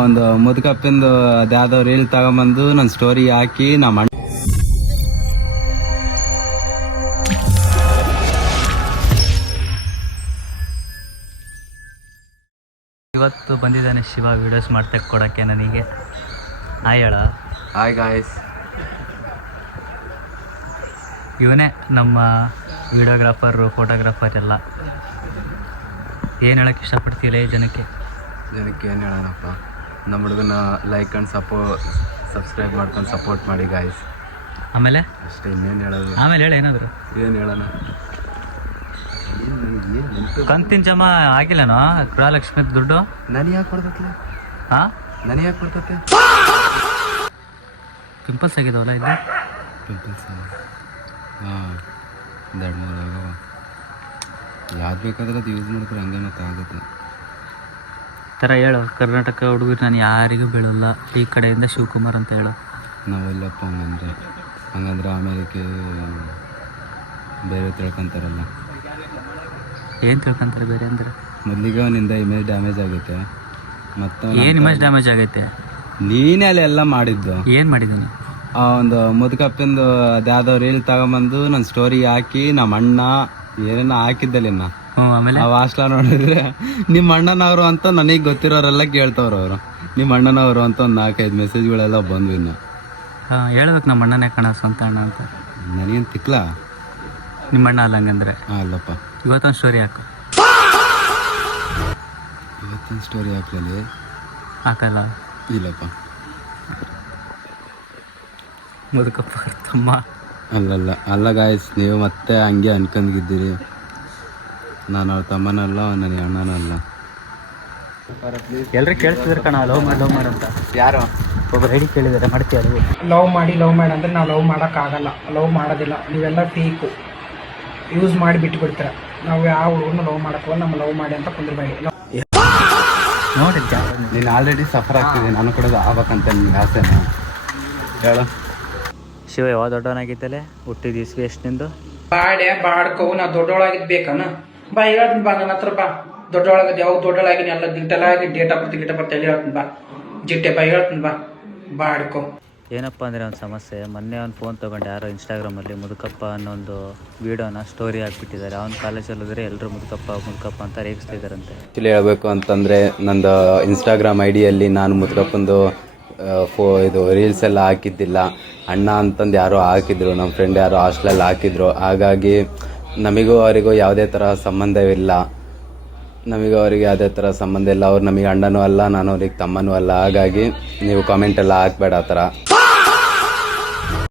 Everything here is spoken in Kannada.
ಒಂದು ಮುದುಕಪ್ಪಂದು ಅದ್ಯಾವ್ದೋ ರೀಲ್ ತಗೊಂಬಂದು ನನ್ನ ಸ್ಟೋರಿ ಹಾಕಿ ನಮ್ಮ ಅಣ್ಣ ಇವತ್ತು ಬಂದಿದ್ದಾನೆ ಶಿವ ವಿಡಿಯೋಸ್ ಮಾಡ್ತಾ ಕೊಡೋಕ್ಕೆ ನನಗೆ. ಹಾಯ್ ಹೇಳ. Hi guys. ಇವನೇ ನಮ್ಮ ವಿಡಿಯೋಗ್ರಾಫರು, ಫೋಟೋಗ್ರಾಫರ್ ಎಲ್ಲ. ಏನು ಹೇಳೋಕ್ಕೆ ಇಷ್ಟಪಡ್ತೀಯಲ್ಲ ಜನಕ್ಕೆ ಏನು ಹೇಳೋಣಪ್ಪ, ನಮ್ಮ ಹುಡುಗನ ಲೈಕ್ ಆ್ಯಂಡ್ ಸಬ್ಸ್ಕ್ರೈಬ್ ಮಾಡ್ಕೊಂಡು ಸಪೋರ್ಟ್ ಮಾಡಿ ಗಾಯ್ಸ್. ಆಮೇಲೆ ಅಷ್ಟೇ, ಇನ್ನೇನು ಹೇಳೋದು? ಆಮೇಲೆ ಹೇಳಿ ಏನಾದರೂ. ಏನು ಹೇಳೋಣ? ಕಂತಿನ ಜಮಾ ಆಗಿಲ್ಲನೋ ಗೃಹಲಕ್ಷ್ಮಿ ದುಡ್ಡು? ನನಗೆ ಯಾಕೆ ಕೊಡ್ತೈತೆ? ಹಾಂ, ನನಗೆ ಯಾಕೆ ಕೊಡ್ತೈತೆ? ಪಿಂಪಲ್ಸ್ ಆಗಿದಾವಲ್ಲ ಇಲ್ಲಿ. ಪಿಂಪಲ್ಸ್? ಹಾಂ, 2-3 ಆಗವ. ಯಾವ್ದು ಬೇಕಾದ್ರೆ ಅದು ಯೂಸ್ ಮಾಡಿದ್ರೆ ಹಂಗೆ ಮತ್ತೆ ಆಗುತ್ತೆ. ಥರ ಹೇಳು, ಕರ್ನಾಟಕ ಹುಡುಗರು ನಾನು ಯಾರಿಗೂ ಬೀಳಲ್ಲ, ಈ ಕಡೆಯಿಂದ ಶಿವಕುಮಾರ್ ಅಂತ ಹೇಳು. ನಾವೆಲ್ಲಪ್ಪ ಹಂಗಂದ್ರೆ ಆಮೇಲೆ ಬೇರೆ ತಿಳ್ಕೊಂತಾರಲ್ಲ. ಏನು ತಿಳ್ಕೊಂತಾರೆ ಬೇರೆ ಅಂದರೆ? ಮೊದಲಿಗೆ ಅವನಿಂದ ಇಮೇಜ್ ಡ್ಯಾಮೇಜ್ ಆಗೈತೆ. ಮತ್ತು ಏನು ಇಮೇಜ್ ಡ್ಯಾಮೇಜ್ ಆಗೈತೆ? ನೀನೇ ಅಲ್ಲಿ ಎಲ್ಲ ಮಾಡಿದ್ದು. ಏನು ಮಾಡಿದ್ದೀನಿ? ಆ ಒಂದು ಮುದುಕಪ್ಪಂದು ಅದ್ಯಾವುದೋ ರೀಲ್ ತಗೊಂಬಂದು ನನ್ನ ಸ್ಟೋರಿ ಹಾಕಿ ನಮ್ಮ ಅಣ್ಣ ಏನೇನೋ ಹಾಕಿದ್ದಲ್ಲ ಇನ್ನು. ಆಮೇಲೆ ಆ ವಾಸ್ಲ ನೋಡಿದ್ರೆ ನಿಮ್ಮ ಅಣ್ಣನವರು ಅಂತ ನನಗೆ ಗೊತ್ತಿರೋರೆಲ್ಲ ಕೇಳ್ತವ್ರು. ಅವರು ನಿಮ್ಮ ಅಣ್ಣನವರು ಅಂತ ಒಂದು 4-5 ಮೆಸೇಜ್ಗಳೆಲ್ಲ ಬಂದ್ವು. ಇನ್ನು ಹಾಂ, ಹೇಳ್ಬೇಕು ನಮ್ಮ ಅಣ್ಣನೇ ಕಣ ಸ್ವಂತ ಅಣ್ಣ ಅಂತ. ನನಗೇನು ತಿಕ್ಲಾ? ನಿಮ್ಮ ಅಣ್ಣ ಅಲ್ಲ ಹಂಗಂದ್ರೆ? ಹಾಂ, ಅಲ್ಲಪ್ಪ. ಇವತ್ತೊಂದು ಸ್ಟೋರಿ ಹಾಕು. ಇವತ್ತೊಂದು ಸ್ಟೋರಿ ಹಾಕ್ಲಲ್ಲಿ ಹಾಕಲ್ಲ? ಇಲ್ಲಪ್ಪ. ಮುದುಕಪ್ಪ ತಮ್ಮ ಅಲ್ಲ ಗಾಯ್ಸ್, ನೀವು ಮತ್ತೆ ಹಂಗೆ ಅನ್ಕೊಂಡಿದ್ದೀರಿ. ನಾನು ಅವ್ರ ತಮ್ಮನಲ್ಲ, ನನಗೆ ಅಣ್ಣನಲ್ಲ. ಎಲ್ಲರೂ ಕೇಳ್ತಿದ್ರು ಕಣ, ಲವ್ ಮಾಡಂತ. ಯಾರು ಒಬ್ಬರು ಐಡಿ ಕೇಳಿದ್ದಾರೆ, ಮಾಡ್ತೀಯ? ಲವ್ ಮಾಡಿ ಅಂದ್ರೆ ನಾವು ಲವ್ ಮಾಡೋಕ್ಕಾಗಲ್ಲ, ಲವ್ ಮಾಡೋದಿಲ್ಲ. ನೀವೆಲ್ಲ ಫೇಕು ಯೂಸ್ ಮಾಡಿ ಬಿಟ್ಬಿಡ್ತೀರ. ನಾವು ಯಾವ ಹುಡುಗನ ಲವ್ ಮಾಡೋಕ್ಕಲ್ಲ, ನಮ್ಮ ಲವ್ ಮಾಡಿ ಅಂತ ಕುಂದಿರ್ಬೇಡಿ. ನೋಡಿ, ನೀನು ಆಲ್ರೆಡಿ ಸಫರ್ ಆಗ್ತಿದೆ, ನಾನು ಕೂಡ ಆಗ್ಬೇಕಂತ ನಿಮ್ಗೆ ಆಸೆನಾ? ಹೇಳು ಶಿವ. ಯಾವ ದೊಡ್ಡವನಾಗಿದ್ದಲೆ ಹುಟ್ಟಿದ ಇಸ್ವಿ ಎಷ್ಟು ನಿಂದು? ಬಾಡ್ಕೋ, ನಾ ದೊಡ್ಡೊಳಗಿದ್ಬೇಕನ? ಬಾ ಹೇಳ್ತೀನಿ, ಬಾ ನನ್ನ ಹತ್ರ ಬಾ. ದೊಡ್ಡೊಳಗದ ಯಾವ ದೊಡ್ಡೊಳಗಿನ ಎಲ್ಲ ದಿಟ್ಟಲಾಗಿ ಡೇಟ್ ಆಫ್ ಬರ್ತ್ ಎಲ್ಲ ಹೇಳ್ತೀನಿ ಬಾ. ಜಿಟ್ಟೆ ಬಾ, ಹೇಳ್ತೀನಿ ಬಾ, ಬಾಡ್ಕೋ. ಏನಪ್ಪ ಅಂದರೆ ಒಂದು ಸಮಸ್ಯೆ. ಮೊನ್ನೆ ಒಂದು ಫೋನ್ ತೊಗೊಂಡು ಯಾರೋ ಇನ್ಸ್ಟಾಗ್ರಾಮಲ್ಲಿ ಮುದುಕಪ್ಪ ಅನ್ನೋ ಒಂದು ವೀಡಿಯೋನ ಸ್ಟೋರಿ ಹಾಕ್ಬಿಟ್ಟಿದ್ದಾರೆ. ಅವ್ನು ಕಾಲೇಜಲ್ಲಿ ಹೋದರೆ ಎಲ್ಲರೂ ಮುದುಕಪ್ಪ ಅಂತ ರೇಗಿಸ್ತಿದ್ದಾರಂತೆ. ಆ್ಯಕ್ಚುಲಿ ಹೇಳಬೇಕು ಅಂತಂದರೆ, ನಂದು ಇನ್ಸ್ಟಾಗ್ರಾಮ್ ಐಡಿಯಲ್ಲಿ ನಾನು ಮುದುಕಪ್ಪಂದು ಇದು ರೀಲ್ಸ್ ಎಲ್ಲ ಹಾಕಿದ್ದಿಲ್ಲ. ಅಣ್ಣ ಅಂತಂದು ಯಾರೋ ಹಾಕಿದ್ರು, ನಮ್ಮ ಫ್ರೆಂಡ್ ಯಾರೋ ಹಾಸ್ಟೆಲಲ್ಲಿ ಹಾಕಿದ್ರು. ಹಾಗಾಗಿ ನಮಗೂ ಅವರಿಗೂ ಯಾವುದೇ ಥರ ಸಂಬಂಧವಿಲ್ಲ. ಅವ್ರು ನಮಗೆ ಅಣ್ಣನೂ ಅಲ್ಲ, ನಾನು ಅವ್ರಿಗೆ ತಮ್ಮನೂ ಅಲ್ಲ. ಹಾಗಾಗಿ ನೀವು ಕಾಮೆಂಟೆಲ್ಲ ಹಾಕ್ಬೇಡ ಆ ಥರ.